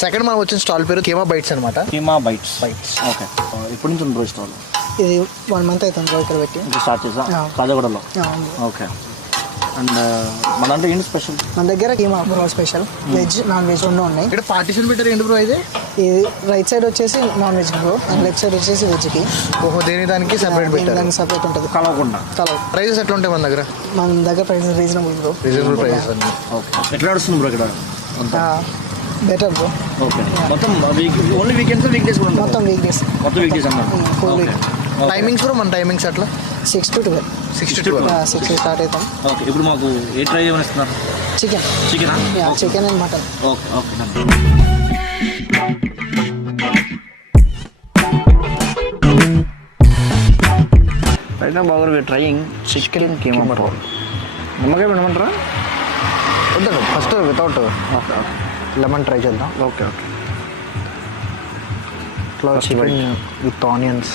Second మనం వచ్చిన stall పేరు కీమా బైట్స్ అనమాట. కీమా బైట్స్. ఓకే, ఎప్పటి నుంచి ఉంది బ్రో స్టాల్? ఇది 1 month అవుతుంది బ్రో ఇక్కడ పెట్టి. స్టార్ట్ చేసా కాజాగూడలో. ఓకే, అండ్ మన అంటే ఏంటి స్పెషల్? మన దగ్గర keema bro special, veg non veg రెండు ఉన్నాయి. ఇక్కడ పార్టీషన్ పెట్టారు ఏంటి బ్రో? ఇది రైట్ సైడ్ వచ్చేసి non veg bro, and left side వచ్చేసి వెజ్కి. ఓహో, దేని దానికి సపరేట్ పెట్టారు. దానికి సపరేట్ ఉంటుంది, కలవకుండా. ప్రైజెస్ ఎట్లా ఉంటాయి మన దగ్గర? Price reasonable bro. Reasonable prices అన్ని. ఓకే, ఎట్లా నడుస్తుంది బ్రో ఇక్కడ? Better bro. ఓకే, మొత్తం ఓన్లీ వీకెండ్స్ వీక్ డేస్ కూడా? మొత్తం వీక్ డేస్ అన్నారు. Full week. Timings bro? మన టైమింగ్స్ అట్లా 6 to 12. 6 to 12 6 స్టార్ట్ అవుతాం. ఓకే, ఇప్పుడు మాకు ఏ ట్రై చేయమని ఇస్తున్నారు? Chicken. Chicken and mutton. Okay okay. Right now బాగా ట్రైయింగ్ చికెన్ కీమా రోల్. నిమ్మకాయ పెట్టమంటారా? వద్దండి, first without okay lemon try చేద్దాం. Okay okay. ఇట్లా chicken with onions.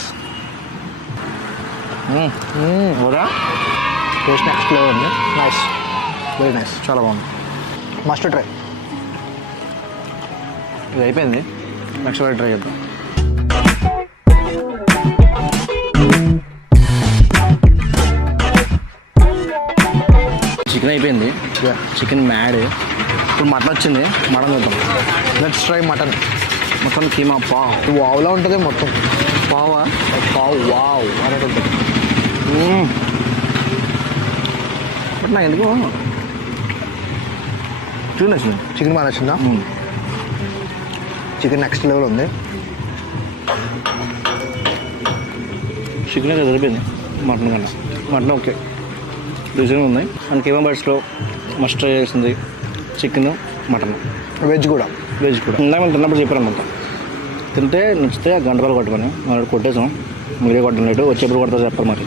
Taste next level ఉంది. నైస్, వెరీ నైస్, చాలా బాగుంది. Must try. ఇది అయిపోయింది, నెక్స్ట్ ట్రై చేద్దాం. చికెన్ అయిపోయింది, చికెన్ మ్యాడ్. ఇప్పుడు మటన్ వచ్చింది, మటన్ చూద్దాం. Let's try mutton. Mutton keema pav. వావ్లా ఉంటుంది మొత్తం. పావా? పావ్ వావ్ అనేది ఉంటుంది. బట్ నాకు ఎందుకు చికెన్ వచ్చింది. చికెన్ బాగా నచ్చిందా? చికెన్ నెక్స్ట్ లెవెల్ ఉంది. చికెన్ అయితే సరిపోయింది మటన్ కన్నా. మటన్ ఓకే, రీజన్గా ఉంది. అండ్ కీమా బైట్స్లో మస్ట్ ట్రై చేసింది చికెన్, మటన్, వెజ్ కూడా. ఇందాక మేము తిన్నప్పుడు చెప్పారనమాట, తింటే నచ్చితే ఆ గంటలు కొట్టమని. మనం కొట్టేసాం. మీరే కొట్టడం లేదు, వచ్చేప్పుడు కొడతా చెప్పాలి మరి.